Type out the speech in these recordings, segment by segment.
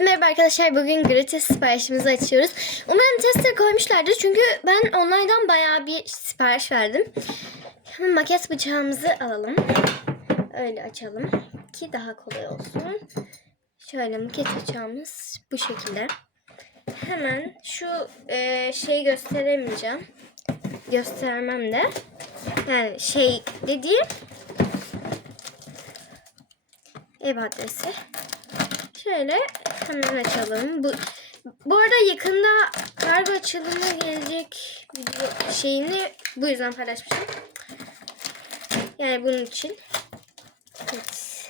Herkese merhaba arkadaşlar. Bugün gratis siparişimizi açıyoruz. Umarım tester koymuşlardır. Çünkü ben online'dan bayağı bir sipariş verdim. Hemen maket bıçağımızı alalım. Öyle açalım ki daha kolay olsun. Şöyle maket bıçağımız bu şekilde. Hemen şu e, şeyi gösteremeyeceğim. Göstermem de. Yani şey dediğim ev adresi. Şöyle hemen açalım. Bu, bu arada yakında kargo açılımı gelecek şeyini bu yüzden paylaşmışım. Yani bunun için. Evet.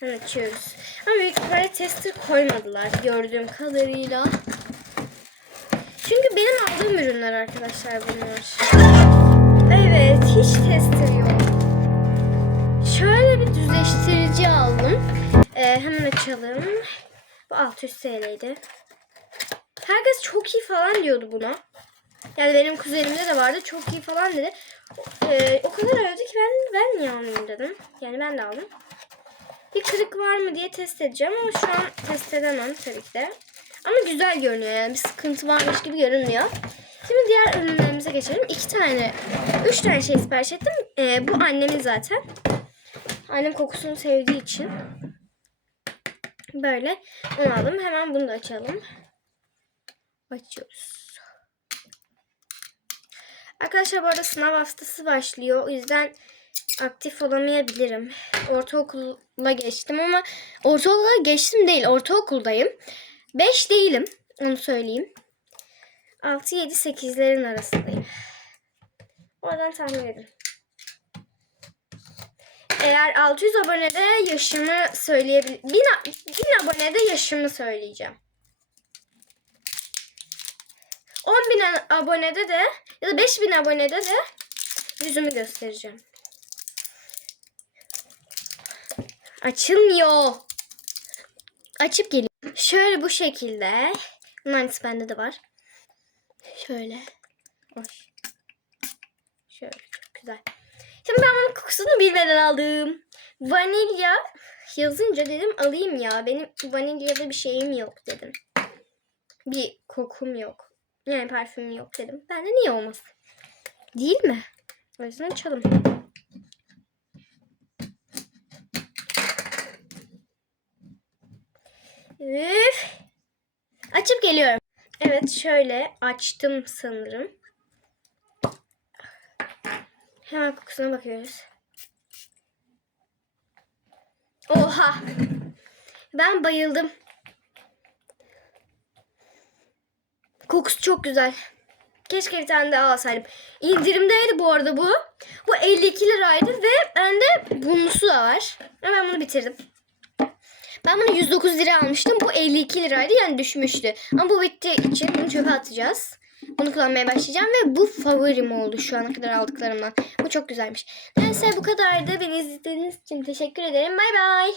Hemen açıyoruz. Ama büyük ihtimalle tester koymadılar gördüğüm kadarıyla. Çünkü benim aldığım ürünler arkadaşlar bunlar. Evet hiç tester yok. Şöyle bir düzleştirici aldım. Açalım. Bu 600 TL'ydi. Herkes çok iyi falan diyordu buna. Yani benim kuzenimde de vardı. Çok iyi falan dedi. Ee, o kadar övdü ki ben, ben niye almayayım dedim. Yani ben de aldım. Bir kırık var mı diye test edeceğim ama şu an test edemem tabii ki de. Ama güzel görünüyor yani bir sıkıntı varmış gibi görünmüyor. Şimdi diğer ürünlerimize geçelim. İki tane, üç tane şey sipariş ettim. Ee, bu annemin zaten. Annem kokusunu sevdiği için. Böyle onu aldım. Hemen bunu da açalım. Açıyoruz. Arkadaşlar bu arada sınav haftası başlıyor. O yüzden aktif olamayabilirim. Ortaokula geçtim ama ortaokula geçtim değil. Ortaokuldayım. 5 değilim. Onu söyleyeyim. 6, 7, 8'lerin arasındayım. Oradan tahmin edin. Eğer 600 abonede yaşımı söyleyebil... 1000, 1000 abonede yaşımı söyleyeceğim. 10.000 abonede de ya da 5000 abonede de yüzümü göstereceğim. Açılmıyor. Açıp geliyor. Şöyle bu şekilde. Aynısı bende de var. Şöyle. Hoş. Şöyle çok güzel. Şimdi ben bunun kokusunu bilmeden aldım. Vanilya yazınca dedim alayım ya. Benim vanilyada bir şeyim yok dedim. Bir kokum yok. Yani parfümüm yok dedim. Ben de niye olmasın? Değil mi? O yüzden açalım. Üf. Açıp geliyorum. Evet şöyle açtım sanırım. Hemen kokusuna bakıyoruz. Oha. Ben bayıldım. Kokusu çok güzel. Keşke bir tane daha alsaydım. İndirimdeydi bu arada bu. Bu 52 liraydı ve bende bunlusu da var. Ve ben bunu bitirdim. Ben bunu 109 lira almıştım. Bu 52 liraydı yani düşmüştü. Ama bu bittiği için bunu çöpe atacağız. Bunu kullanmaya başlayacağım ve bu favorim oldu şu ana kadar aldıklarımdan. Bu çok güzelmiş. Neyse bu kadardı. Beni izlediğiniz için teşekkür ederim. Bay bay.